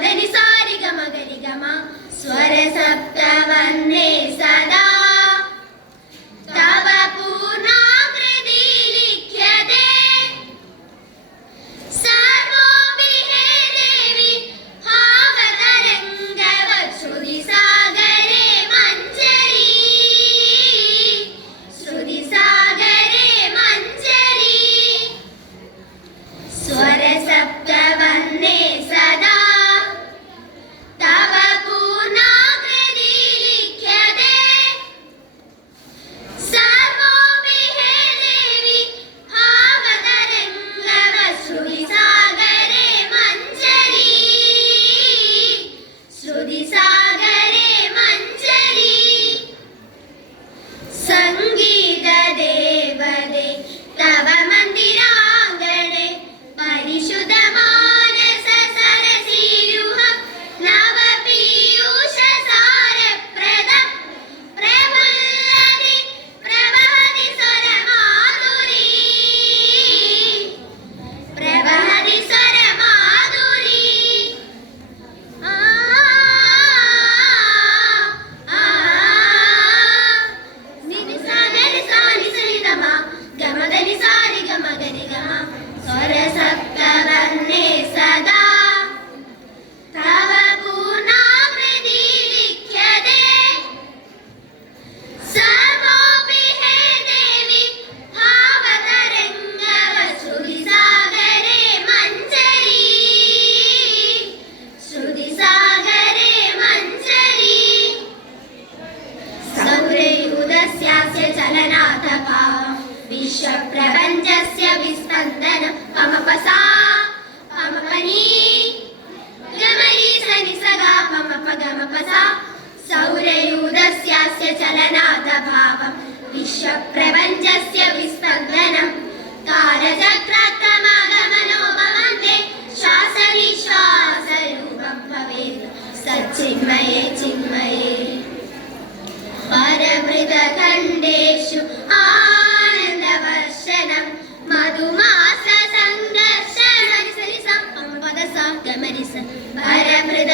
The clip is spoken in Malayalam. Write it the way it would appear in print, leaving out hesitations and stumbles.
ഗമദനി സാരി ഗമ ഗരി ഗമ സ്വര സപ്തവർണ്ണേ സദാ തവ പൂർണ്ണാകൃതി ലിഖ്യതേ സർവോപി ഹേ ദേവി ഭാവതരംഗവത് ശ്രുതി സാഗരേ മഞ്ജരി ശ്രുതി സാഗരേ മഞ്ജരി സ്വര സപ്തവർണ്ണേ സദാ തവ പൂർണ്ണാകൃതി ലിഖ്യതേ സർവോപി ഹേ ദേവി ഭാവതരംഗവത് ശ്രുതി സാഗരേ മഞ്ജരി ശ്രുതി സാഗരേ മഞ്ജരി സംഗീത ദേവതേ തവ മന്ദിരാംഗണേ പരിശുദ്ധ മാനസ സരസീരുഹം നവ പീയൂഷ സാരപ്രദം പ്രവല്ലതി പ്രവഹതി സ്വരമാധുരീ പ്രവഹതി സ്വരമാധുരീ ആ ആ നിനി സാഗരി സാനി സരിതമ ഗമദനി സാരി ഗമ ഗരി ഗമ സ്വര സപ്തവർണ്ണേ സദാ തവ പൂർണ്ണാകൃതി ലിഖ്യതേ സർവോപി ഹേ ദേവി ഭാവതരംഗവത് ശ്രുതി സാഗരേ മഞ്ജരി ശ്രുതി സാഗരേ മഞ്ജരി സൗരയൂഥസ്യാസ്യ ചലനാഥഭാവം വിശ്വപ്രപഞ്ചസ്യ വിസ്പന്ദനം പമപസാ പമപനി ഗമരി സനി സദാ പമപ ഗമപസാ സൗരയൂഥസ്യാസ്യ ചലനാഥഭാവം വിശ്വപ്രപഞ്ചസ്യ വിസ്പന്ദനം കാലചക്രക്രമാഗമനോപമന്തെ ശ്വാസനിശ്വാസരൂപം ഭവേത് സച്ചിന്മയേ ചിന്മയേ പരമൃതഖണ്ഡേഷു ആനന്ദവർഷണം മധുമാസ സംഘർഷണം പദസാ ഗമരിസ പരമൃത